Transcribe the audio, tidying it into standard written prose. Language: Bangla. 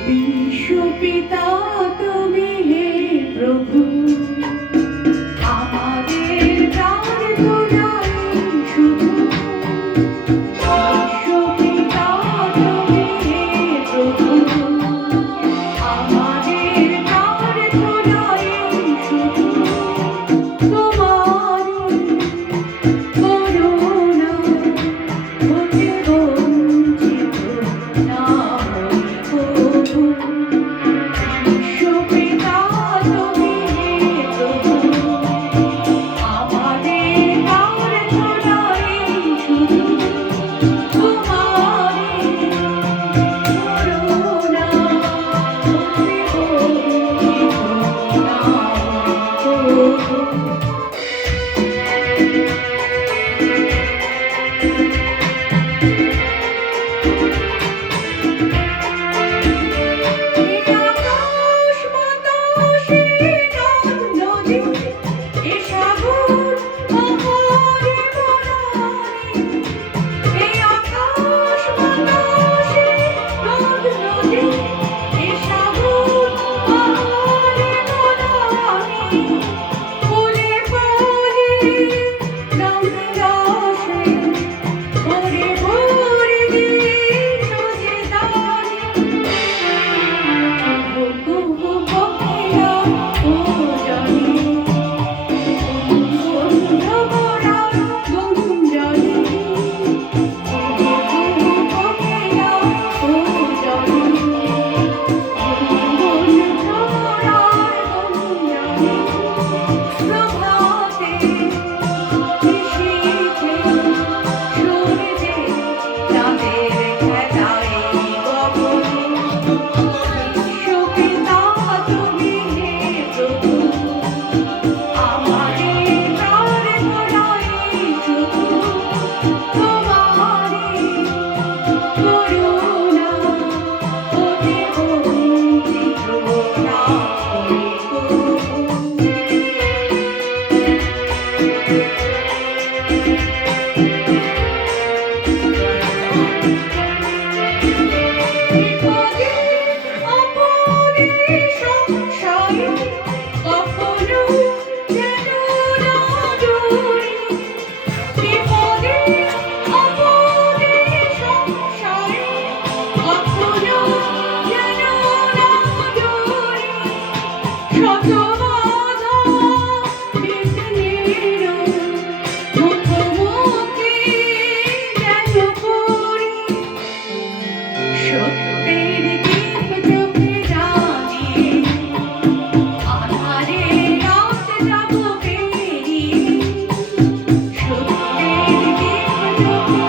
বিশ্বপিতা তুমি হে প্রভু, আমাদের প্রার্থনাই শুধু। বিশ্বপিতা তুমি হে প্রভু, আমাদের প্রার্থনাই শুধু। তোমারই করুণা হতে বঞ্চিত না হই কভু। বিশ্বপিতা তুমি হে প্রভু, আমাদের প্রার্থনাই শুধু। তোমারই করুণা হতে বঞ্চিত না হই কভু। আকাশ বাতাসে নদ নদী এ সাগর পাহাড়ে বনানী। এই আকাশ বাতাসে নদ নদী এ সাগর পাহাড়ে বনানী। ফুলে ফলে রঙে রসে ভরে ভরে দিন যে দানি। কুহু কোকিলা ও জানি, বন্ধ মোরা গুঞ্জনি। কুহু কোকিলা ও জানি, বন্ধ মোরা গুঞ্জনি। প্রভাতে নিশীথে সূর্যে চাঁদের খেলায় গগনে। বিশ্বপিতা তুমি হে প্রভু, আমাদের প্রার্থনাই শুধু। তোমারই করুণা হতে বঞ্চিত না হই কভু। বিপদে আপদে সংশয়ে কখনো যেন না ডরি। বিপদে আপদে সংশয়ে কখনো যেন না ডরি। শত বাধা বিঘ্নের মুখোমুখি যেন পড়ি। সত্যের দীপ চোখে জ্বালিয়ে আঁধারে রাত যাব পেরিয়ে। সত্যের দীপ চোখে